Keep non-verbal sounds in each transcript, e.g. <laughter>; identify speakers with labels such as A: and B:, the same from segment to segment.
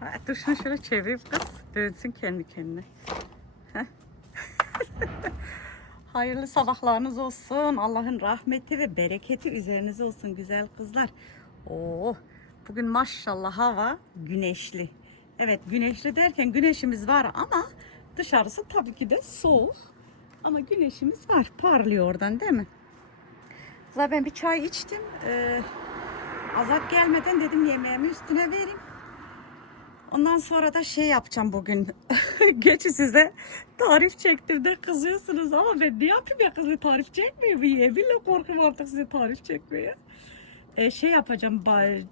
A: Ha, Dur şunu şöyle çevireyim kız. Dönsün kendi kendine. <laughs> Hayırlı sabahlarınız olsun. Allah'ın rahmeti ve bereketi üzerinize olsun güzel kızlar. Oo, bugün maşallah hava güneşli. Evet güneşli derken güneşimiz var ama dışarısı tabii ki de soğuk. Ama güneşimiz var. Parlıyor oradan değil mi? Kızlar ben bir çay içtim. Ee, azap gelmeden dedim yemeğimi üstüne vereyim. Ondan sonra da şey yapacağım bugün. <laughs> Geçi size tarif çektim de kızıyorsunuz ama ben ne yapayım ya kızı tarif çekmiyor. Bir yeminle korkuyorum artık size tarif çekmeye. Ee, şey yapacağım. Ba-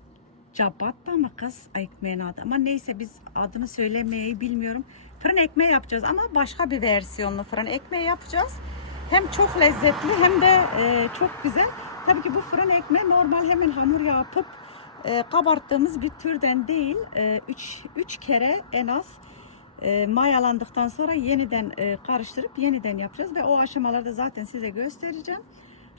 A: Cabatta mı kız ekmeğin adı? Ama neyse biz adını söylemeyi bilmiyorum. Fırın ekmeği yapacağız ama başka bir versiyonlu fırın ekmeği yapacağız. Hem çok lezzetli hem de e, çok güzel. Tabii ki bu fırın ekmeği normal hemen hamur yapıp e, kabarttığımız bir türden değil. 3 3 kere en az e, mayalandıktan sonra yeniden e, karıştırıp yeniden yapacağız ve o aşamalarda zaten size göstereceğim.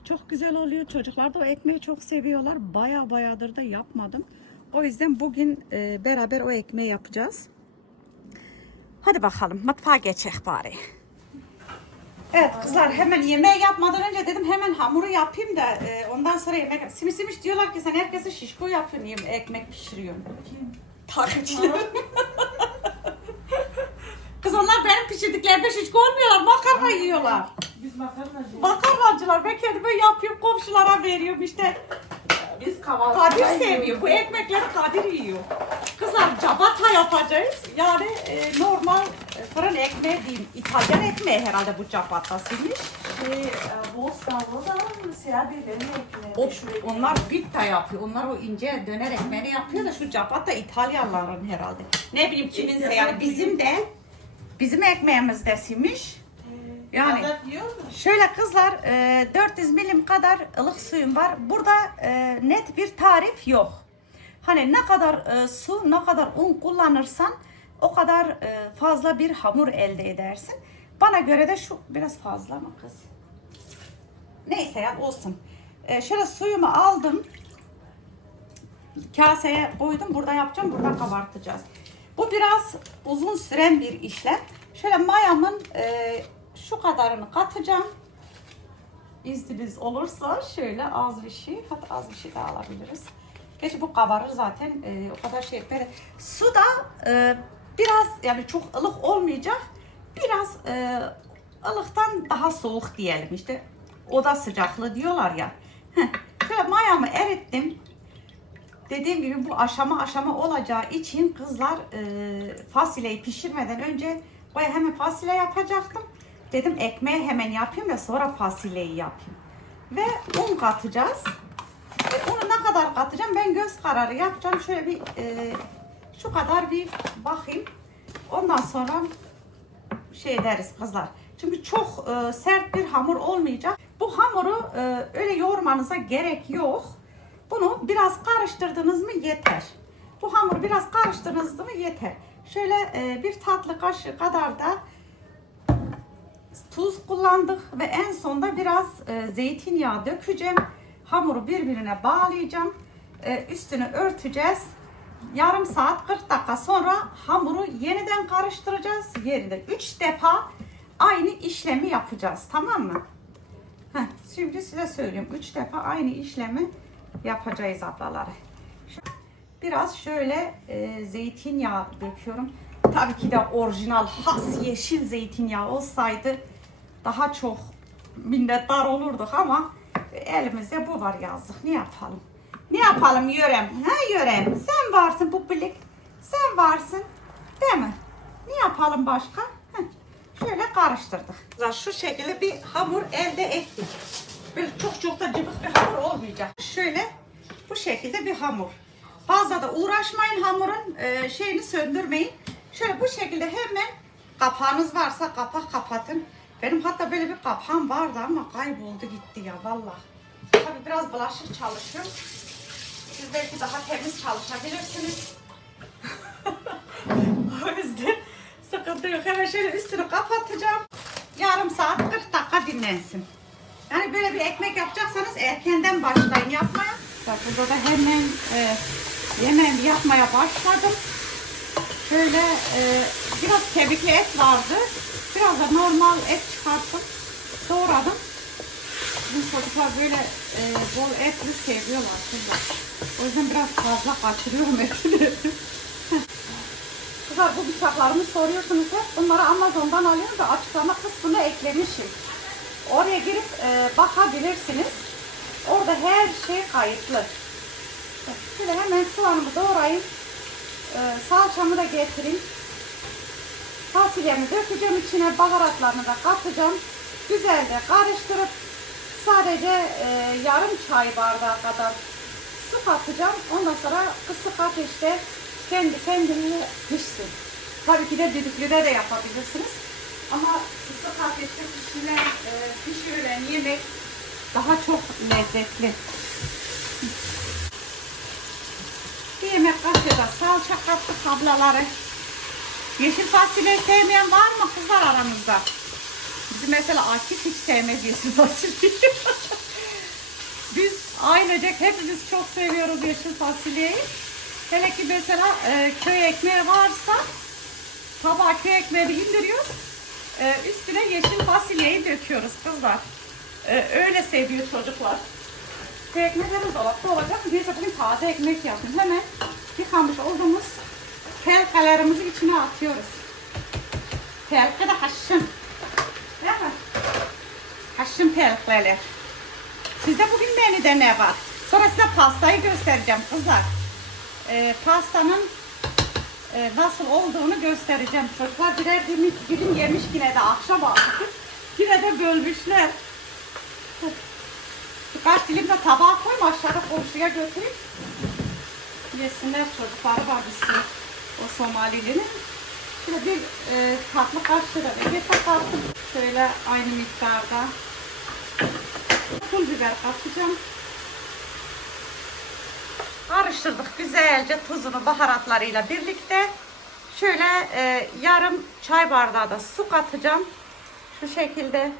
A: Çok güzel oluyor. Çocuklar da o ekmeği çok seviyorlar. Baya bayağıdır da yapmadım. O yüzden bugün e, beraber o ekmeği yapacağız. Hadi bakalım mutfağa geçek bari. Evet kızlar hemen yemeği yapmadan önce dedim hemen hamuru yapayım da e, ondan sonra yemek yap. Simiş simiş diyorlar ki sen herkese şişko yapıyorsun yem- ekmek pişiriyorsun. Takipçilerim. <laughs> Kız onlar benim pişirdiklerimde şişko olmuyorlar makarna yiyorlar.
B: Biz makarnacıyız.
A: Makarnacılar ben kendime yapıyorum komşulara veriyorum işte.
B: Biz kahvaltı
A: Kadir seviyor. Bu ekmekleri Kadir yiyor. Kızlar cabata yapacağız. Yani e, normal fırın ekmeği değil. İtalyan ekmeği herhalde bu cabatasıymış.
B: Şey, e, Bosnalı da siyah biberini
A: O,
B: ekmeği.
A: onlar bitta yapıyor. Onlar o ince döner ekmeğini yapıyor da şu cabata İtalyanların herhalde. Ne bileyim kiminse yani bizim de bizim ekmeğimiz desiymiş. Yani-
B: Adat yiyor mu?
A: Şöyle kızlar e, 400 milim kadar ılık suyum var. Burada e, net bir tarif yok. Hani ne kadar e, su ne kadar un kullanırsan o kadar e, fazla bir hamur elde edersin. Bana göre de şu biraz fazla mı kız? Neyse ya olsun. E, şöyle suyumu aldım. Kaseye koydum. Burada yapacağım. Burada kabartacağız. Bu biraz uzun süren bir işlem. Şöyle mayamın e, şu kadarını katacağım. İzniniz olursa şöyle az bir şey, hatta az bir şey daha alabiliriz. Gerçi bu kabarır zaten. e, o kadar şey böyle. Su da e, biraz yani çok ılık olmayacak. Biraz e, ılıktan daha soğuk diyelim işte. Oda sıcaklığı diyorlar ya. Heh, mayamı erittim. Dediğim gibi bu aşama aşama olacağı için kızlar e, fasulyeyi pişirmeden önce baya hemen fasulye yapacaktım. Dedim ekmeği hemen yapayım ve sonra fasulyeyi yapayım. Ve un katacağız. E, unu ne kadar katacağım ben göz kararı yapacağım. Şöyle bir e, şu kadar bir bakayım. Ondan sonra şey deriz kızlar. Çünkü çok e, sert bir hamur olmayacak. Bu hamuru e, öyle yoğurmanıza gerek yok. Bunu biraz karıştırdınız mı yeter. Bu hamuru biraz karıştırdınız mı yeter. Şöyle e, bir tatlı kaşığı kadar da tuz kullandık ve en sonda biraz e, zeytinyağı dökeceğim. Hamuru birbirine bağlayacağım. E, üstünü örteceğiz. Yarım saat 40 dakika sonra hamuru yeniden karıştıracağız. Yerinde 3 defa aynı işlemi yapacağız. Tamam mı? Heh, şimdi size söyleyeyim. 3 defa aynı işlemi yapacağız ablaları. Biraz şöyle e, zeytinyağı döküyorum. Tabii ki de orijinal has yeşil zeytinyağı olsaydı daha çok minnettar olurduk ama elimizde bu var yazdık. Ne yapalım? Ne yapalım Yörem? Ha Yörem? Sen varsın bu bilik. Sen varsın. Değil mi? Ne yapalım başka? Heh, Şöyle karıştırdık. Şu şekilde bir hamur elde ettik. Böyle çok çok da cıvık bir hamur olmayacak. Şöyle bu şekilde bir hamur. Fazla da uğraşmayın hamurun e, şeyini söndürmeyin. Şöyle bu şekilde hemen kapağınız varsa kapak kapatın. Benim hatta böyle bir kapağım vardı ama kayboldu gitti ya vallahi. Tabii biraz bulaşık çalışıyorum. Siz belki daha temiz çalışabilirsiniz. <laughs> o yüzden sıkıntı yok. Hemen şöyle üstünü kapatacağım. Yarım saat 40 dakika dinlensin. Yani böyle bir ekmek yapacaksanız erkenden başlayın yapmaya. Bak burada da hemen e, yemeğimi yapmaya başladım. Şöyle e, biraz kemikli et vardı. Biraz da normal et çıkarttım. Doğradım. Bu çocuklar böyle e, bol etli seviyorlar kızlar. O yüzden biraz fazla kaçırıyorum etini. <laughs> Kızlar bu bıçaklarımı soruyorsunuz hep. Bunları Amazon'dan alıyorum ve açıklama kısmına eklemişim. Oraya girip e, bakabilirsiniz. Orada her şey kayıtlı. Şöyle hemen soğanımı doğrayayım. E, salçamı da getireyim. Fasulyemi dökeceğim içine, baharatlarını da katacağım. Güzelce karıştırıp sadece e, yarım çay bardağı kadar su katacağım. Ondan sonra kısık ateşte kendi kendine pişsin. Tabii ki de düdüklüde de yapabilirsiniz. Ama kısık ateşte pişirilen, e, pişirilen yemek daha çok lezzetli. Bir yemek kaşığı da salça kattık ablaları. Yeşil fasulye sevmeyen var mı kızlar aranızda? Bizim mesela Akif hiç sevmez yeşil fasulyeyi. <laughs> Biz ailecek hepimiz çok seviyoruz yeşil fasulyeyi. Hele ki mesela e, köy ekmeği varsa tabağa köy ekmeğini indiriyoruz. E, üstüne yeşil fasulyeyi döküyoruz kızlar. E, öyle seviyor çocuklar. Köy ekmeklerimiz dolapta olacak. Neyse bugün taze ekmek yaptım. Hemen yıkamış olduğumuz pelkalarımızı içine atıyoruz. Pelka da haşın. Değil mi? Haşın pelkleri. Sizde bugün menüde ne var? Sonra size pastayı göstereceğim kızlar. Ee, pastanın e, nasıl olduğunu göstereceğim. Çocuklar birer dilim, yemiş yine de akşam artık. Yine de bölmüşler. Birkaç dilim de tabağa koyma aşağıda komşuya götüreyim. Yesinler bir sürü. O Somalili'nin. Şöyle bir e, tatlı kaşığı da vegeta kattım. Şöyle aynı miktarda. Biber katacağım. Karıştırdık güzelce tuzunu baharatlarıyla birlikte. Şöyle e, yarım çay bardağı da su katacağım. Şu şekilde.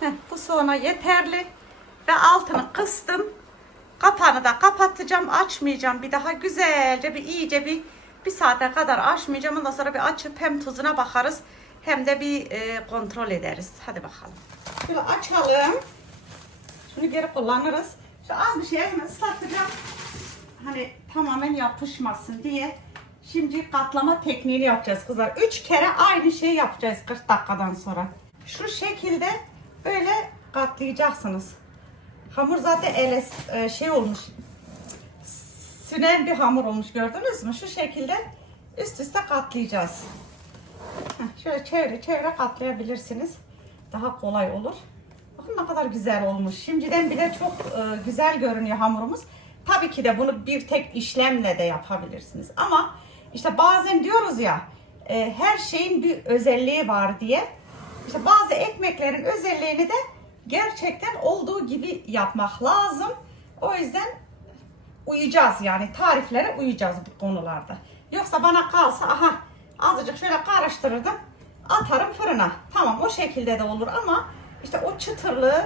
A: Heh, bu su ona yeterli. Ve altını kıstım. Kapağını da kapatacağım. Açmayacağım. Bir daha güzelce bir iyice bir bir saate kadar açmayacağım. Ondan sonra bir açıp hem tuzuna bakarız hem de bir e, kontrol ederiz. Hadi bakalım. Şöyle açalım. Şunu geri kullanırız. Şu az bir şey hemen ıslatacağım. Hani tamamen yapışmasın diye. Şimdi katlama tekniğini yapacağız kızlar. Üç kere aynı şeyi yapacağız 40 dakikadan sonra. Şu şekilde böyle katlayacaksınız. Hamur zaten ele e, şey olmuş. Sünen bir hamur olmuş gördünüz mü? Şu şekilde üst üste katlayacağız. Şöyle çevre çevre katlayabilirsiniz. Daha kolay olur. Bakın ne kadar güzel olmuş. Şimdiden bile çok e, güzel görünüyor hamurumuz. Tabii ki de bunu bir tek işlemle de yapabilirsiniz. Ama işte bazen diyoruz ya e, her şeyin bir özelliği var diye. İşte bazı ekmeklerin özelliğini de gerçekten olduğu gibi yapmak lazım. O yüzden uyacağız yani tariflere uyacağız bu konularda. Yoksa bana kalsa aha azıcık şöyle karıştırırdım atarım fırına. Tamam o şekilde de olur ama işte o çıtırlığı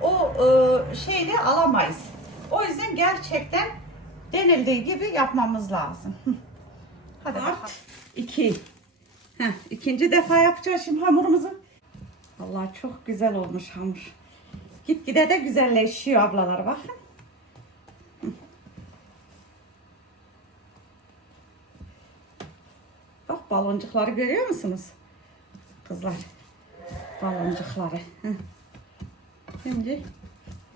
A: o e, şeyle alamayız. O yüzden gerçekten denildiği gibi yapmamız lazım. Hadi bakalım. İki. Heh, ikinci defa yapacağız şimdi hamurumuzu. Allah çok güzel olmuş hamur. Gitgide de güzelleşiyor ablalar bakın. Bak baloncukları görüyor musunuz? Kızlar. Baloncukları. Hı. Şimdi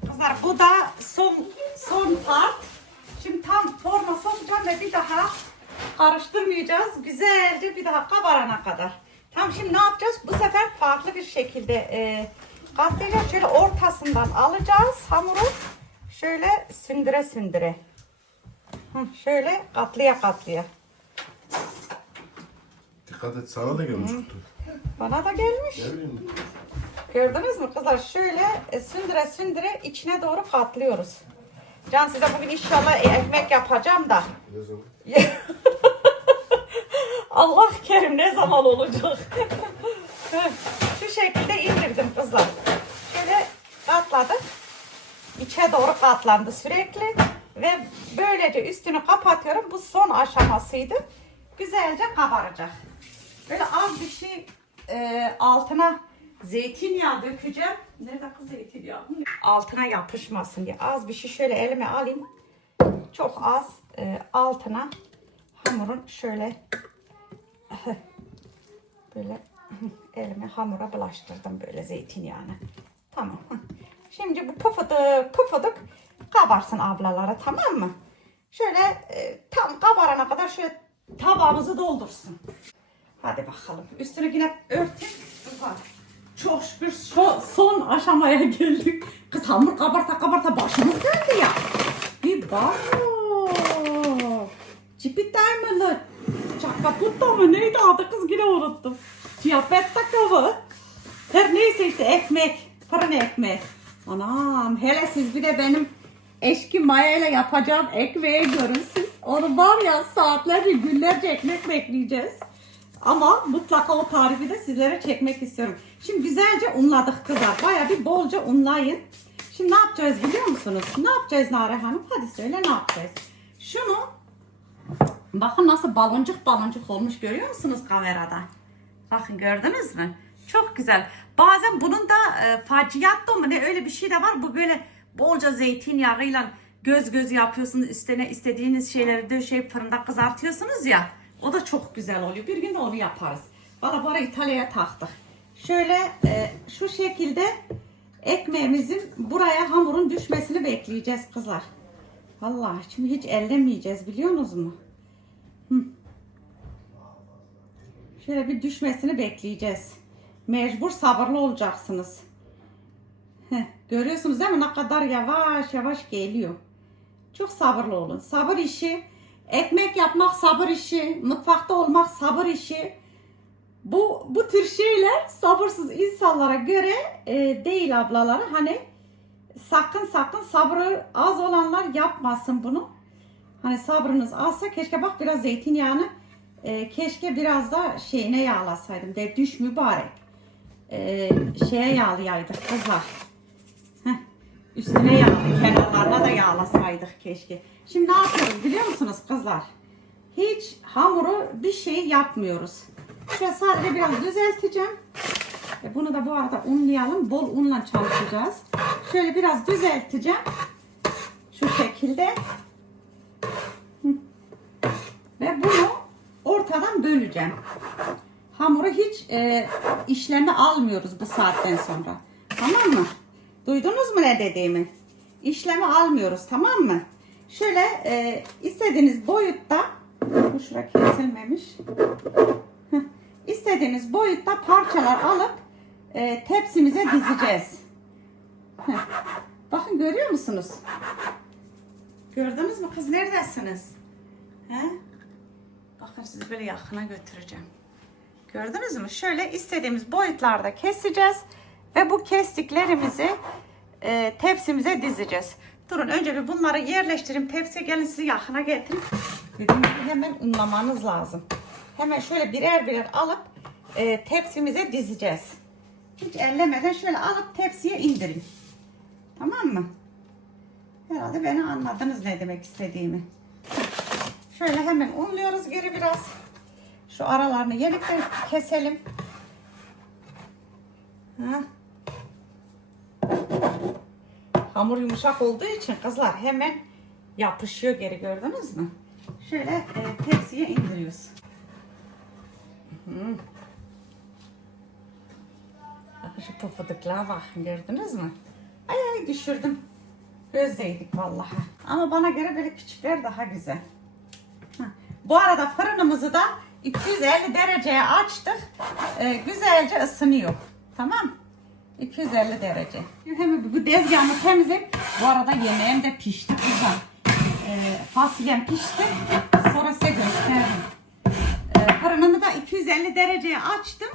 A: kızlar bu da son son part. Şimdi tam forma sokacağım ve bir daha karıştırmayacağız. Güzelce bir daha kabarana kadar. Tamam şimdi ne yapacağız? Bu sefer farklı bir şekilde e, katlayacağız. Şöyle ortasından alacağız hamuru. Şöyle sündüre sündüre. Hı, şöyle katlıya katlıya.
C: Dikkat et sana da gelmiş kutu.
A: Bana da gelmiş. Gördünüz mü kızlar? Şöyle e, sündüre sündüre içine doğru katlıyoruz. Can size bugün inşallah e, ekmek yapacağım da.
C: Ne zaman? <laughs>
A: Allah kerim ne zaman olacak? <laughs> Şu şekilde indirdim kızlar. Şöyle katladık. İçe doğru katlandı sürekli. Ve böylece üstünü kapatıyorum. Bu son aşamasıydı. güzelce kabaracak. Böyle az bir şey e, altına zeytinyağı dökeceğim. Nerede kız zeytinyağı? Altına yapışmasın diye az bir şey şöyle elime alayım. Çok az e, altına hamurun şöyle <laughs> böyle <laughs> elime hamura bulaştırdım böyle zeytinyağını. Tamam. Şimdi bu pufuduk pufuduk kabarsın ablalara tamam mı? Şöyle e, tam kabarana kadar şöyle tabağımızı doldursun. Hadi bakalım. Üstüne yine örtün. Çok şükür şu son aşamaya geldik. Kız hamur kabarta kabarta başımız döndü ya. Bir bak. Cipitay mı? Çakaputta mı? Neydi adı kız yine unuttum. Ciyapetta mı? Her neyse işte ekmek. Fırın ekmek. Anam hele siz bir de benim eşki Maya ile yapacağım ekmeği görün siz. Onu var ya saatlerce günlerce ekmek bekleyeceğiz. Ama mutlaka o tarifi de sizlere çekmek istiyorum. Şimdi güzelce unladık kızlar. Baya bir bolca unlayın. Şimdi ne yapacağız biliyor musunuz? Ne yapacağız Nare Hanım? Hadi söyle ne yapacağız? Şunu bakın nasıl baloncuk baloncuk olmuş görüyor musunuz kamerada? Bakın gördünüz mü? Çok güzel. Bazen bunun da e, faciatto mu ne öyle bir şey de var. Bu böyle bolca zeytinyağıyla göz göz yapıyorsunuz. Üstüne istediğiniz şeyleri döşeyip fırında kızartıyorsunuz ya. O da çok güzel oluyor. Bir gün de onu yaparız. Valla bu ara İtalya'ya taktık. Şöyle e, şu şekilde ekmeğimizin buraya hamurun düşmesini bekleyeceğiz kızlar. Vallahi şimdi hiç ellemeyeceğiz biliyor musunuz mu? Şöyle bir düşmesini bekleyeceğiz. Mecbur sabırlı olacaksınız. Heh, görüyorsunuz değil mi? Ne kadar yavaş yavaş geliyor. Çok sabırlı olun. Sabır işi. Ekmek yapmak sabır işi. Mutfakta olmak sabır işi. Bu, bu tür şeyler sabırsız insanlara göre e, değil ablaları. Hani sakın sakın sabrı az olanlar yapmasın bunu. Hani sabrınız azsa keşke bak biraz zeytinyağını e, keşke biraz da şeyine yağlasaydım. De düş mübarek. E, şeye yağlayaydık kızlar. Üstüne yağlı, kenarlarına da yağlasaydık keşke. Şimdi ne yapıyoruz biliyor musunuz kızlar? Hiç hamuru bir şey yapmıyoruz. Şöyle sadece biraz düzelteceğim. E, bunu da bu arada unlayalım. Bol unla çalışacağız. Şöyle biraz düzelteceğim. Şu şekilde. Ve bunu ortadan böleceğim. Hamuru hiç e, işleme almıyoruz bu saatten sonra. Tamam mı? Duydunuz mu ne dediğimi? İşleme almıyoruz tamam mı? Şöyle e, istediğiniz boyutta bu şura kesilmemiş. Heh, istediğiniz boyutta parçalar alıp e, tepsimize dizeceğiz. Bakın görüyor musunuz? Gördünüz mü kız neredesiniz? He? Bakın sizi böyle yakına götüreceğim. Gördünüz mü? Şöyle istediğimiz boyutlarda keseceğiz. Ve bu kestiklerimizi e, tepsimize dizeceğiz. Durun önce bir bunları yerleştireyim. Tepsiye gelin sizi yakına getireyim. Dediğim hemen unlamanız lazım. Hemen şöyle birer birer alıp e, tepsimize dizeceğiz. Hiç ellemeden şöyle alıp tepsiye indirin. Tamam mı? Herhalde beni anladınız ne demek istediğimi. Şöyle hemen unluyoruz geri biraz. Şu aralarını yenikten keselim. Ha. Hamur yumuşak olduğu için kızlar hemen yapışıyor geri gördünüz mü? Şöyle e, tepsiye indiriyoruz. Bakın şu pufuduklara bakın gördünüz mü? Ay ay düşürdüm. Gözdeydik vallahi. Ama bana göre böyle küçükler daha güzel. Bu arada fırınımızı da 250 dereceye açtık. Ee, güzelce ısınıyor. Tamam. 250 derece. Hemen bu tezgahımı temizleyip bu arada yemeğim de pişti güzel. Ee, fasulyem pişti. Sonra size gösterdim. Ee, fırınımı da 250 dereceye açtım.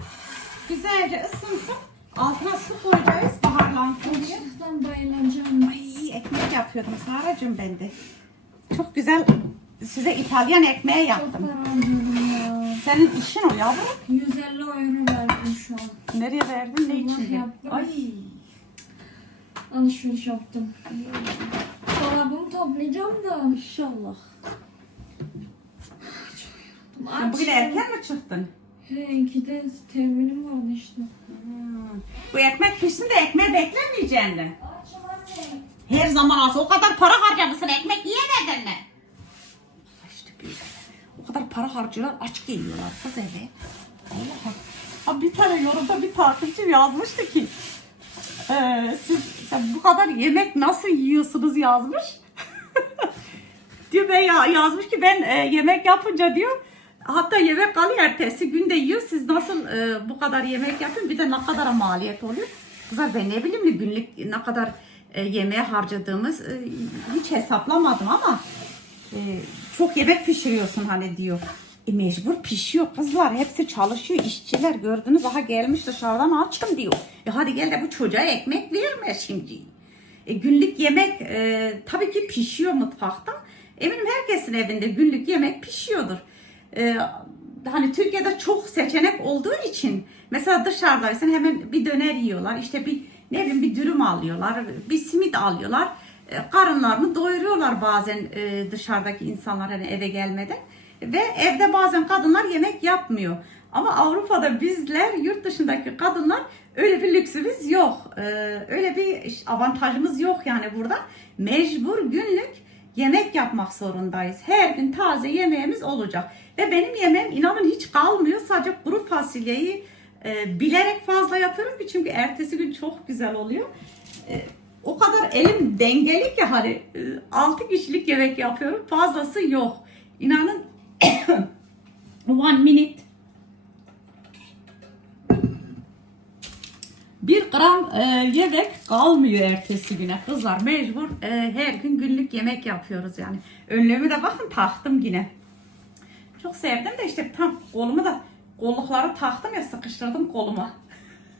A: Güzelce ısınsın. Altına su koyacağız baharlansın diye.
B: Ben bayılacağım.
A: Ay ekmek yapıyordum Saracığım ben de. Çok güzel size İtalyan ekmeği
B: Çok
A: yaptım.
B: ya.
A: Senin işin o yavrum.
B: 150 euro verdim şu an.
A: Nereye verdin ne
B: Allah
A: için?
B: yaptım.
A: Ay.
B: Alışveriş yaptım. Dolabımı toplayacağım da.
A: İnşallah. Sen bugün erken mi çıktın?
D: He, ikide teminim vardı işte.
A: Hmm. Bu ekmek pişsin de ekmeği beklemeyeceksin de. Her zaman az. O kadar para harcamışsın ekmek yiyemedin mi? İşte böyle. Kadar para harcıyorlar aç geliyorlar kız eve. Allah Allah. Bir tane yorumda bir takipçi yazmıştı ki eee, siz bu kadar yemek nasıl yiyorsunuz yazmış. <laughs> diyor ben ya, yazmış ki ben e, yemek yapınca diyor hatta yemek kalıyor ertesi günde yiyor siz nasıl e, bu kadar yemek yapın bir de ne kadar maliyet oluyor. Kızlar ben ne bileyim mi günlük ne kadar e, yemeğe harcadığımız e, hiç hesaplamadım ama e, çok yemek pişiriyorsun hani diyor. E mecbur pişiyor kızlar. Hepsi çalışıyor. işçiler gördünüz. Aha gelmiş dışarıdan açım diyor. E hadi gel de bu çocuğa ekmek verme şimdi. E, günlük yemek e, tabii ki pişiyor mutfakta. Eminim herkesin evinde günlük yemek pişiyordur. E, hani Türkiye'de çok seçenek olduğu için mesela dışarıdaysan hemen bir döner yiyorlar. İşte bir ne bileyim bir dürüm alıyorlar. Bir simit alıyorlar. E, karınlarını doyuruyorlar bazen e, dışarıdaki insanlar hani eve gelmeden. Ve evde bazen kadınlar yemek yapmıyor. Ama Avrupa'da bizler yurt dışındaki kadınlar öyle bir lüksümüz yok. Ee, öyle bir avantajımız yok yani burada. Mecbur günlük yemek yapmak zorundayız. Her gün taze yemeğimiz olacak. Ve benim yemeğim inanın hiç kalmıyor. Sadece kuru fasulyeyi e, bilerek fazla yapıyorum ki çünkü ertesi gün çok güzel oluyor. E, elim dengeli ki hani e, 6 kişilik yemek yapıyorum. Fazlası yok. İnanın <coughs> one minute bir gram e, yemek kalmıyor ertesi güne kızlar mecbur e, her gün günlük yemek yapıyoruz yani önlüğümü de bakın taktım yine çok sevdim de işte tam kolumu da kollukları taktım ya sıkıştırdım koluma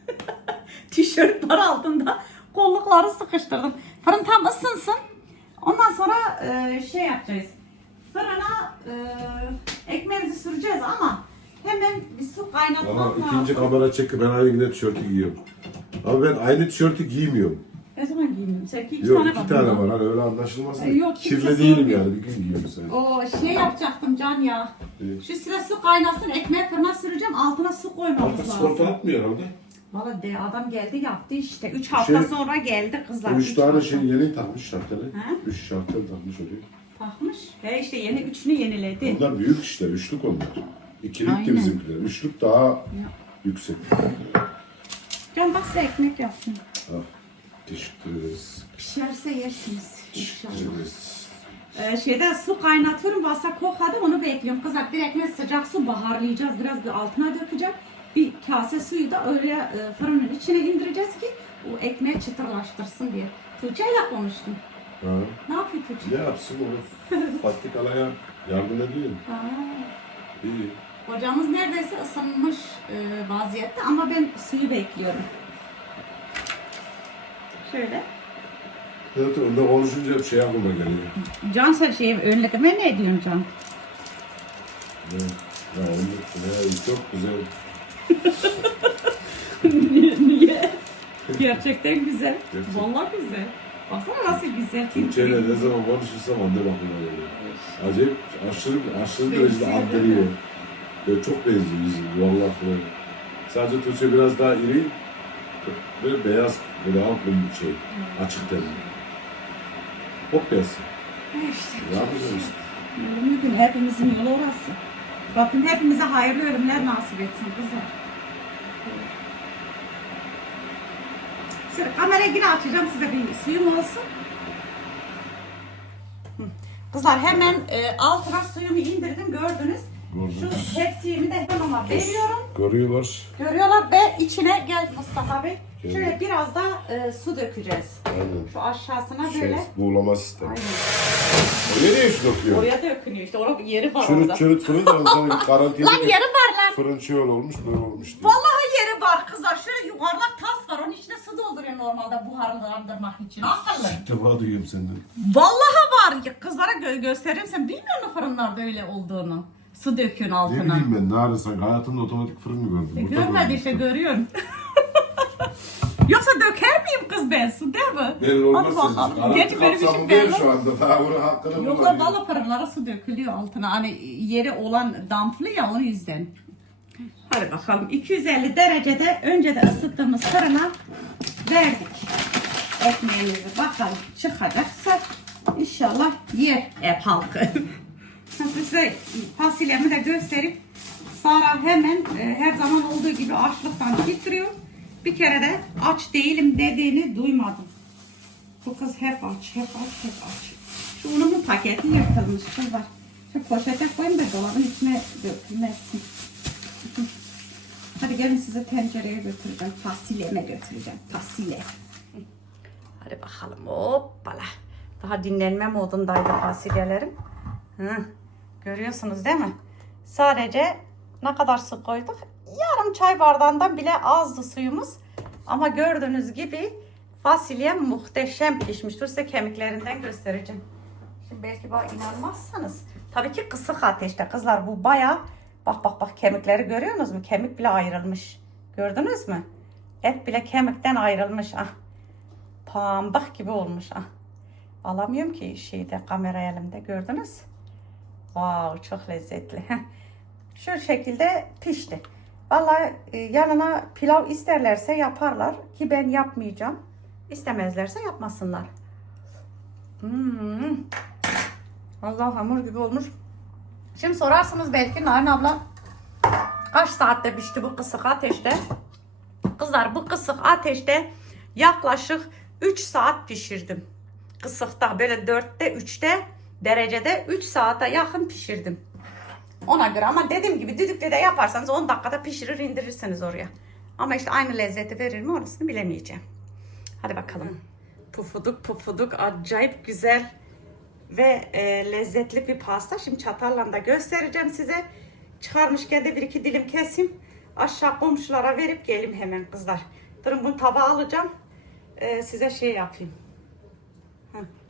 A: <laughs> tişört var altında kollukları sıkıştırdım fırın tam ısınsın ondan sonra e, şey yapacağız fırına e, ekmeğimizi süreceğiz ama hemen bir su
C: Ama
A: kaynatmam
C: ikinci
A: lazım.
C: kamera çek ben aynı yine tişörtü giyiyorum. Ama ben aynı tişörtü giymiyorum.
A: Ne zaman giyindim? Sen iki, iki
C: Yok
A: tane
C: iki tane var hani öyle anlaşılmasın.
A: Ay, yok,
C: Kirli değilim yani bir gün giyiyorum sadece.
A: O şey yapacaktım Can ya.
C: Evet.
A: Şu sıra su kaynasın ekmek fırına süreceğim altına su koymamız
C: Artık
A: lazım.
C: sigorta atmıyor herhalde.
A: Valla de adam geldi yaptı işte. Üç hafta
C: Şey-
A: sonra geldi kızlar.
C: Üç tane
A: hafta.
C: şey yeni takmış şartları.
A: Ha?
C: Üç şartları takmış oluyor.
A: Takmış. He işte yeni üçünü yeniledi.
C: Onlar büyük işte, üçlük onlar. İkilik de
A: Aynen.
C: bizimkiler. Üçlük daha yüksek.
A: Can bak size ekmek yapsın.
C: Ah, teşekkür ederiz.
A: Pişerse yersiniz
C: Teşekkür
A: inşallah.
C: ederiz.
A: Ee, şeyde su kaynatıyorum. Vasa kokladı onu bekliyorum. Kızlar bir ekmek sıcak su baharlayacağız. Biraz bir altına dökeceğim. Bir kase suyu da öyle fırının içine indireceğiz ki o ekmeği çıtırlaştırsın diye. Tuğçe ile konuştum.
C: Ha.
A: Ne yapıyor Tuğçe?
C: Ne yapsın onu? <laughs> Fatih Alaya yardım ediyor.
A: Ha.
C: İyi.
A: Ocağımız neredeyse ısınmış e, vaziyette ama ben suyu bekliyorum. Şöyle.
C: Evet, onda konuşunca bir şey aklıma geliyor.
A: Can sen şey önleme ne diyorsun Can?
C: Evet. Ya onu, ya, çok güzel.
A: Niye? Gerçekten güzel.
C: Gerçekten.
A: Vallahi güzel. Baksana nasıl güzel.
C: Türkçeyle ne zaman konuşursam onda aklıma geliyor. Acayip aşırı, aşırı derecede andırıyor. Böyle çok benziyor bizim vallahi böyle. Sadece Tuğçe biraz daha iri. Böyle beyaz, böyle alt bir şey. Açık tenli. Hop beyaz.
A: İşte.
C: Ne yapacağız işte?
A: Hepimizin yolu orası. Rabbim hepimize hayırlı ölümler nasip etsin kızlar. Şimdi kamerayı yine açacağım size bir suyum olsun. Kızlar hemen e, altına suyumu indirdim gördünüz. Şu
C: Gördüm.
A: tepsimi de hemen veriyorum.
C: Görüyorlar.
A: Görüyorlar ve içine gel Mustafa Bey. Şöyle biraz da e, su dökeceğiz.
C: Aynen.
A: Şu aşağısına
C: Şey,
A: böyle.
C: buğulama sistemi.
A: Aynen.
C: O nereye üstüne okuyor?
A: Oraya dökünüyor işte. Orada yeri var
C: Çürüt
A: orada.
C: çürüt fırın da <laughs> sana bir karantina.
A: Lan yeri var lan.
C: Fırın şöyle olmuş böyle olmuş diye.
A: Vallahi yeri var kızlar. Şöyle yuvarlak tas var. Onun içine su dolduruyor normalde buharlandırmak için. Akıllı.
C: İlk defa duyuyorum senden.
A: Vallahi var. Ya Kızlara gö gösteririm. Sen bilmiyor musun fırınlarda öyle olduğunu? Su döküyorsun
C: Ne
A: altına.
C: bileyim ben ne arasın hayatımda otomatik fırın mı gördüm?
A: E,
C: Burada
A: Görmedi işte. görüyorsun. <laughs> Yoksa döker miyim kız ben su değil mi?
C: Belli olmaz
A: Hadi bakalım. Gerçi benim
C: değil
A: belli.
C: şu anda. Daha bunun hakkını
A: Yok la
C: diye.
A: valla paralara su dökülüyor altına. Hani yeri olan damflı ya o yüzden. Hadi bakalım 250 derecede önce de ısıttığımız fırına verdik. Ekmeğimizi bakalım çıkacaksa inşallah yer ev halkı. <laughs> Size fasulyemi de gösterip Sara hemen e, her zaman olduğu gibi açlıktan titriyor. Bir kere de aç değilim dediğini duymadım. Bu kız hep aç, hep aç, hep aç. Şu unumun paketi yırtılmış kızlar. Şu poşete koyayım da dolabın içine dökülmesin. Hadi gelin size tencereye götüreceğim. Fasulyeme götüreceğim. Fasulye. Hadi bakalım. Hoppala. Daha dinlenme modundaydı fasulyelerim. Hı. Görüyorsunuz değil mi? Sadece ne kadar su koyduk? Yarım çay bardağından bile azdı suyumuz. Ama gördüğünüz gibi fasulye muhteşem pişmiş. Dur size kemiklerinden göstereceğim. Şimdi belki bana inanmazsanız. Tabii ki kısık ateşte kızlar bu baya bak bak bak kemikleri görüyorsunuz mu? Kemik bile ayrılmış. Gördünüz mü? Et bile kemikten ayrılmış. Ah. Pambak gibi olmuş. Ah. Alamıyorum ki şeyde kamera elimde gördünüz. Wow çok lezzetli. <laughs> Şu şekilde pişti. Vallahi e, yanına pilav isterlerse yaparlar ki ben yapmayacağım. İstemezlerse yapmasınlar. Hmm. Allah hamur gibi olmuş. Şimdi sorarsınız belki Narin abla kaç saatte pişti bu kısık ateşte? Kızlar bu kısık ateşte yaklaşık 3 saat pişirdim. Kısıkta böyle 4'te 3'te derecede 3 saate yakın pişirdim. Ona göre ama dediğim gibi düdükle de yaparsanız 10 dakikada pişirir indirirsiniz oraya. Ama işte aynı lezzeti verir mi orasını bilemeyeceğim. Hadi bakalım. Pufuduk pufuduk acayip güzel ve e, lezzetli bir pasta. Şimdi çatalla da göstereceğim size. Çıkarmışken de bir iki dilim keseyim. Aşağı komşulara verip gelim hemen kızlar. Durun bunu tabağa alacağım. E, size şey yapayım.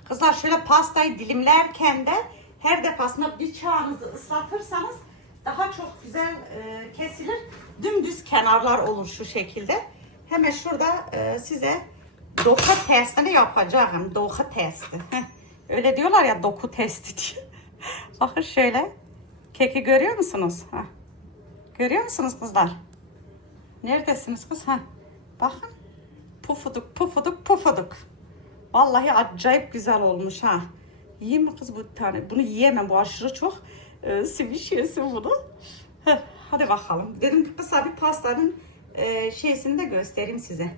A: Kızlar şöyle pastayı dilimlerken de her defasında bıçağınızı ıslatırsanız daha çok güzel e, kesilir. Dümdüz kenarlar olur şu şekilde. Hemen şurada e, size doku testini yapacağım. Doku testi. Heh. Öyle diyorlar ya doku testi diye. <laughs> Bakın şöyle. Keki görüyor musunuz? Heh. Görüyor musunuz kızlar? Neredesiniz kız? Heh. Bakın. Pufuduk pufuduk pufuduk. Vallahi acayip güzel olmuş ha. Yiyeyim kız bu tane? Bunu yiyemem. Bu aşırı çok e, sevişiyorsun bunu. Heh, hadi bakalım. Dedim ki kısa bir pastanın e, şeysini de göstereyim size.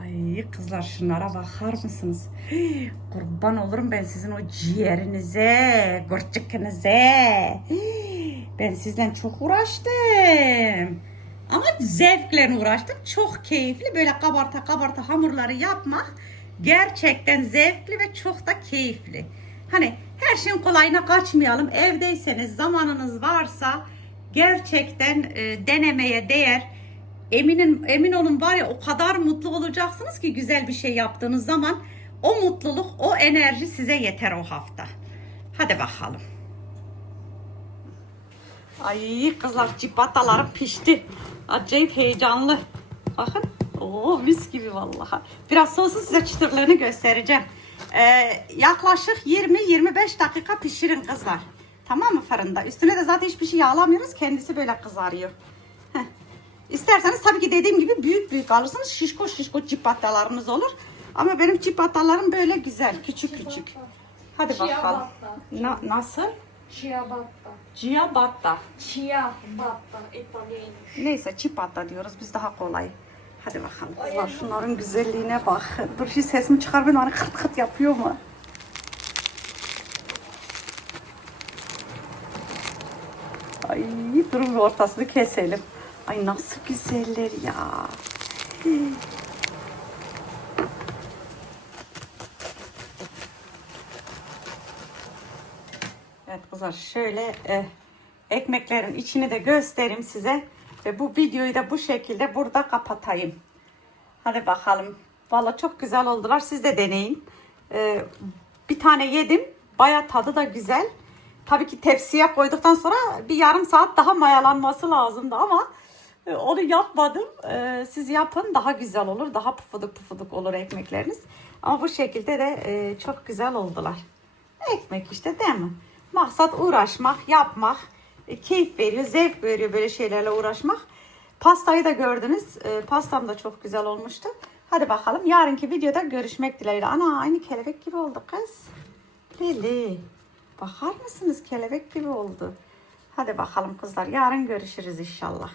A: Ay kızlar şunlara bakar mısınız? Hii, kurban olurum ben sizin o ciğerinize, gırçıkınıze. Ben sizden çok uğraştım. Ama zevkle uğraştım. Çok keyifli. Böyle kabarta kabarta hamurları yapmak gerçekten zevkli ve çok da keyifli. Hani her şeyin kolayına kaçmayalım. Evdeyseniz zamanınız varsa gerçekten e, denemeye değer. Eminim emin olun var ya o kadar mutlu olacaksınız ki güzel bir şey yaptığınız zaman o mutluluk, o enerji size yeter o hafta. Hadi bakalım. Ay kızlar cipatalarım pişti. Acayip heyecanlı. Bakın. Oo mis gibi vallahi. Biraz soğusun size çıtırlığını göstereceğim. Ee, yaklaşık 20-25 dakika pişirin kızlar. Tamam mı fırında? Üstüne de zaten hiçbir şey yağlamıyoruz. Kendisi böyle kızarıyor. Heh. İsterseniz tabii ki dediğim gibi büyük büyük alırsınız. Şişko şişko cipatalarınız olur. Ama benim cipatalarım böyle güzel. Küçük küçük. Hadi bakalım. Na, nasıl?
D: Ciabatta.
A: Ciabatta.
D: Ciabatta. İtalyan.
A: Neyse ciabatta diyoruz biz daha kolay. Hadi bakalım. Kızlar şunların güzelliğine bak. Dur şimdi sesimi çıkar ben hani kıt kıt yapıyor mu? Ay durun bir ortasını keselim. Ay nasıl güzeller ya. Evet kızlar şöyle e, ekmeklerin içini de göstereyim size. Ve bu videoyu da bu şekilde burada kapatayım. Hadi bakalım. Valla çok güzel oldular. Siz de deneyin. E, bir tane yedim. Baya tadı da güzel. Tabii ki tepsiye koyduktan sonra bir yarım saat daha mayalanması lazımdı ama E, Onu yapmadım. E, Siz yapın daha güzel olur. Daha pufuduk pufuduk olur ekmekleriniz. Ama bu şekilde de e, çok güzel oldular. Ekmek işte değil mi? Maksat uğraşmak, yapmak. E, Keyif veriyor, zevk veriyor böyle şeylerle uğraşmak. Pastayı da gördünüz. E, Pastam da çok güzel olmuştu. Hadi bakalım yarınki videoda görüşmek dileğiyle. Ana aynı kelebek gibi oldu kız. Lili. Bakar mısınız kelebek gibi oldu. Hadi bakalım kızlar yarın görüşürüz inşallah.